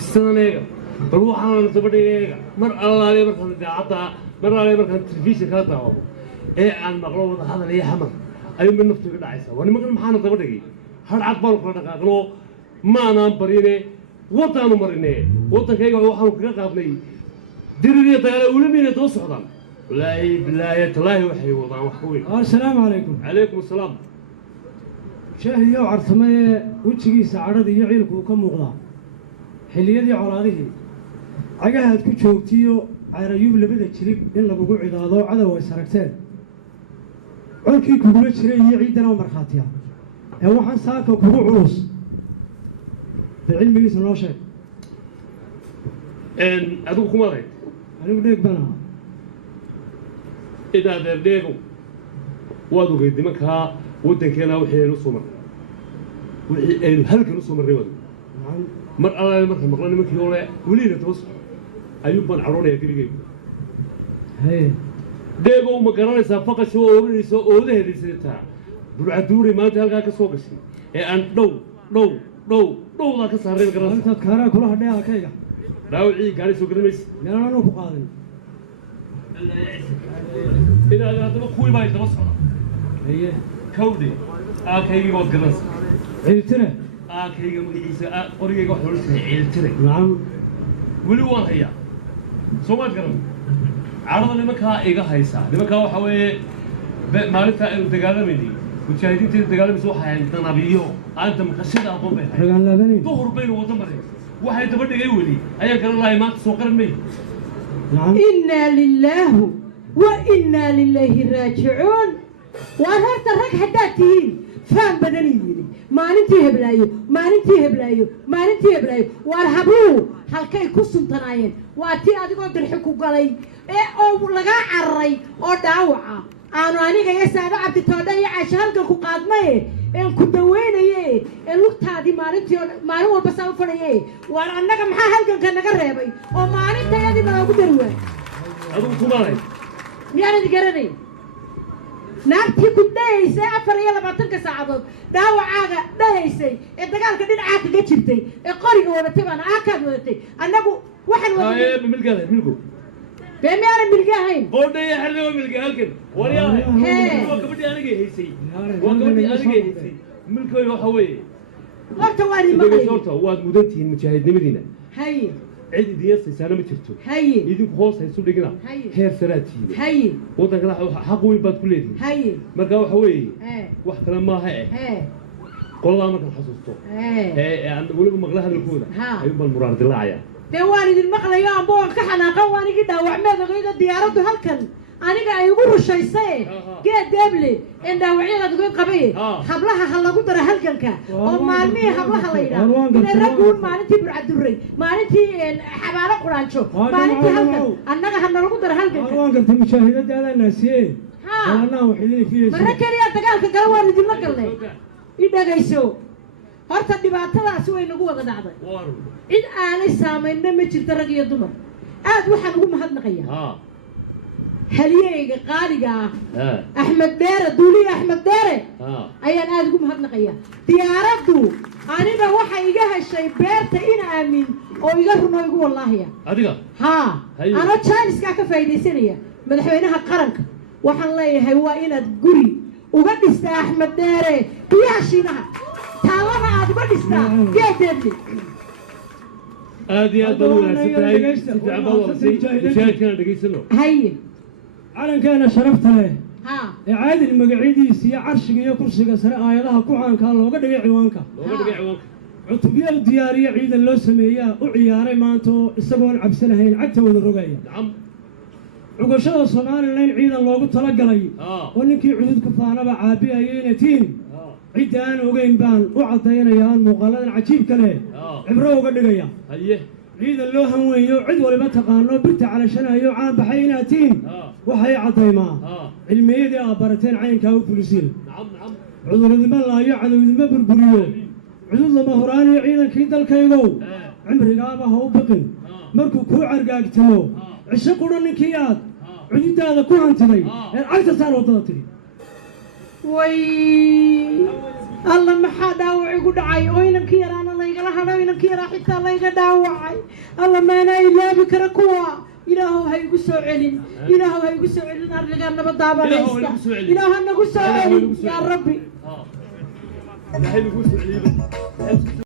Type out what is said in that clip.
السنة بروح أنا نتبدأ مر الله عليه مركز عطا مر عليه مركز تلفزيون كذا هو إيه عن مغلوب هذا اللي حمر أيوم من نفسه كده عيسى وأنا ممكن محانا تبدأ هل عقبال كذا قالوا ما أنا برينه وطن مرينه وطن كذا وحنا كذا قبلي دريني تقول ولا مين توصل لا بالله الله وحي وضع وحوي السلام عليكم. عليكم السلام. شاهي يو عرثمي وجهي سعرضي يعيلكو كموقدا xilliyadii colaadihii cagahaad ku joogtiyo cayrayub labada jilib in lagu ciidaado cadow ay saragteen colkii kugula jiray iyo ciidana marxaatiya ee waxaan saaka kugu culus cilmigiisa noo sheeg adigu kuma ahayd anigu dheeg bana idaa deerdheegu waad ogeyd nimankaa waddankeena wixii aynu soo marnay wixii aynu halkan u soo marnay wadu mar alla marka maqlan nimankii hore weliina toos ayuu baan caroonaya geligeygu deego ma garanaysaa faqash oo oranayso ooda helaysataa burcaduuri maanta halkaa ka soo gashay ee aan dhowdaa ka saareen garanaysaa intaad kaaraa kula hadhay akayga dhaawacii gaari soo garamaysa meelaan anuu ku qaadin inaad haddaba kuwii baa daba socda kawdhe aakaygii waad garanaysaa ciiltire aakayga magaciisa qorigayga wax loola jiray ciiltire nacam weli waan hayaa soo maad garan carada nimankaa iga haysaa nimankaa waxaa weeye maalintaa aynu dagaalamayni mujaahidiinteeda dagaalamaysa waxay ahayn danabiyo aanta maqashada aqoon bay ahayd duhur baynu wada maray waxay daba dhigay weli ayaa garan lahay maanta soo qaran may إنا لله وإنا لله راجعون وهرت الرك حداتين فان بدنيين ما ننتهي بلايو ما ننتهي بلايو وارهبوه هالكي كسم تناين واتي أدقوا درحكوا قلي إيه أو لغا عري أو داوعة أنا جاي سادة عبد التوداي عشان كوكو قادمة إن كنت وين إيه الوقت هذه ما هو بس أوفر إيه وأنا كم حال كان نقربي أو ما ننتهي هذه ما أقدر وين أدو كمالي يعني تقرني naagtii ku dhahaysay afar iyo labaatanka saacadood dhaawacaaga dhahaysay ee dagaalka dhinaca kaga jirtay ee qoriga wadatay baan aakaad wadatay annagu waxaan wadatay milku beemiyaan milgahayn qodhay xallo milga halkan wariyaa waa gabadhii aniga haysay milkooy waxa weeye horta waa nimaqay horta waad mudantihiin mujaahidnimadiina hay عيد دياسة سنة متشرتو. هاي. يدك خاص هيسود لجنا. هاي. هير سراتي. هاي. وده كلا حقوي بعد كل دي. هاي. مركوا حوي. هاي. واحد كلام ما هي. هاي. والله ما كان حسوسته. هاي. عند قولوا مغلها الكودة. ها. أيوب المراد اللاعية. دوالد المقلة يا أبوه كحنا قواني كده وعماد غير الديارات هالكن. أنا قاعد يقولوا شيء سيء. جاء دبلي إن دوعينا تقول قبيه. حبلها خلا قدر هالكنكا. وما المية حبلها لينا. من الرجول ما نتي برعدوري. ما نتي حبالة قرانشو. ما نتي هالكن. أنا قاعد قدر هالكنكا. أنا قلت مشاهدة هذا الناس إيه. ها. أنا وحيدين فيه. مرة كريا تقال كجوار دي المقلة. إذا جيسو. هرت الدبعة سوي نقوة قدعة. إذا أنا سامين نمشي ترقي الدمر. واحد نقول ما حد نقيه. هلية قارقة أحمد دارة دولي أحمد دارة أيان أدقوم هاد نقيا ديارته أنا بروح يجاه الشيء بيرت إنا أمين أو يجرب يقول والله يا أديك ها أنا تشانس كاك فايدة سنية مدحوينها قرنك وحن الله هو إنا تقولي وقد است أحمد دارة بيعشينها تعالنا عاد قد است جاي تبلي هذه أدوية ستة عبارة مشاهد كان دقيسنه هاي على كان شرفت له ها عاد المقعدي سي عرشك يا كرسيga sare aayadaha ku caan ka looga dhigay ciwaanka cutubyo diyaariye ciidan loo sameeyaa u ciyaaray maanta isagoon cabsanahayn cagta wada rogaya cugashada Soomaaliland ciidan loogu tala galay oo ninkii cudud ku faanaba caabiyayeen tiin cid aan ogeyn baan u cadeynayaan muuqaaladan cajiib kale cibro uga dhigaya ciidan loo hanweeyo cid waliba taqaano birta calashanayo caan baxaynaatiin waxay cadaymaa cilmiyadii aad barateen caynkaa u fulisiin cudurradima laayo cadowdima burburiyo cudud lama horaaniyo ciidankii dalkaygow cimrigaaba ha u baqin markuu kuu cargaagtamo cisho qudha ninkii aad cududaada ku hantiday ee cagta saar waddada tidhi way الله ما حدا وعقود عي وين كير أنا الله يقول هذا وين كير حتى الله يقول وعي الله ما أنا إلا بكركوا إله هاي قصوا علين إله هاي قصوا علين أرجع أنا بضابة إله أنا قصوا علين يا ربي